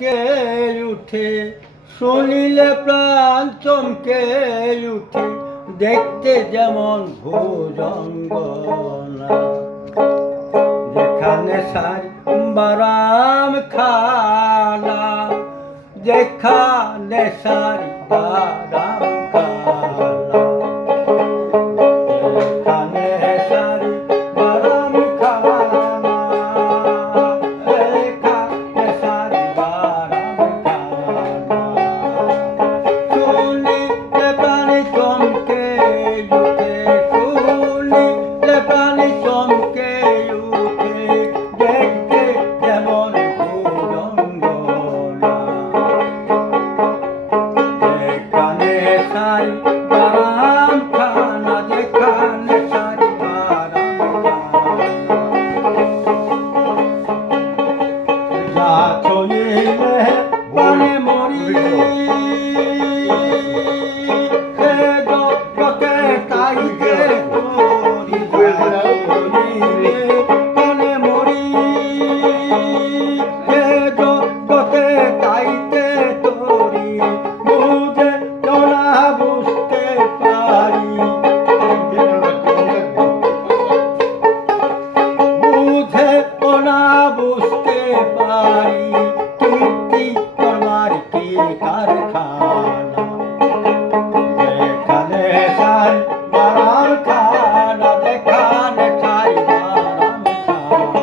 কে উঠে, শুনিলে প্রাণ চমকে উঠে, দেখতে যেমন ভুজঙ্গনা, যেখানে সারি বারাম খানা, যেখানে সারি বারাম খানা, যেখানে সারি বারাম খানা, যেখানে সারি বারাম খানা, শুনিলে প্রাণী চমকে উঠে, শুনিলে প্রাণী চমকে উঠে, দেখতে যেমন ভুজঙ্গনা, যেখানে সারি বারাম খানা, যেখানে সারি বারাম খানা, যা চলিলে প্রাণে মরি, হে জগতে তাইতে তোরি, যা চলিলে প্রাণে মরি, হে জগতে তাইতে তোরি, বুঝে না বুঝতে পারি, বুঝে না বুঝতে পারি, কীর্তি করবার কি কারখানা, যেখানে সারি বারাম খানা, যেখানে সারি বারাম খানা।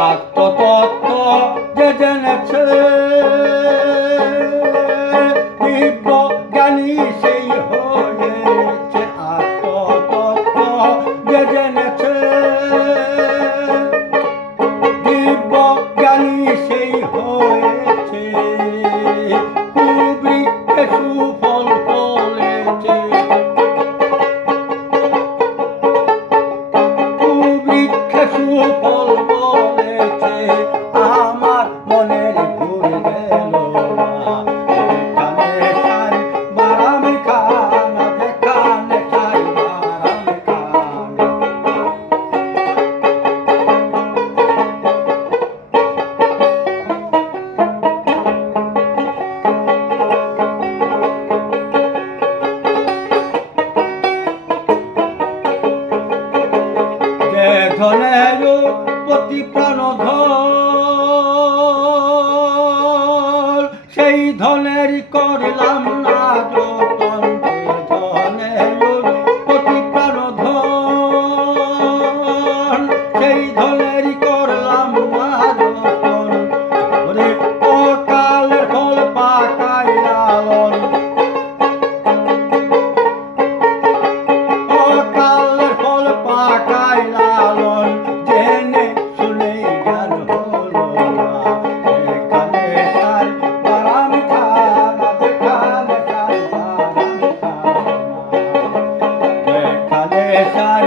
আত্মতত্ত্ব যে জেনেছে, দিব্য জ্ঞানী সেই হয়েছে, আত্মতত্ত্ব যে জেনেছে, দিব্য জ্ঞানী সেই হয়েছে, কুবৃক্ষে সুফল ফলেছে, কুবৃক্ষে সুফল বলেছে, আমার মনের ভুল গেল না, যেখানে সারি বারাম খানা, যেখানে সারি বারাম খানা। যে ধনের প্রতি প্রাণধন, সেই ধনের করলাম না যতন, যে ধনের প্রতি প্রাণধন, সেই ধনের করলাম না যতন, ওরে অকালের ফল পাকায় লালন, অকালের ফল পাকায় লালন, জেনে শুনে জ্ঞান হলো না, যেখানে সারি বারাম খানা, যেখানে সারি বারাম খানা, যেখানে সারি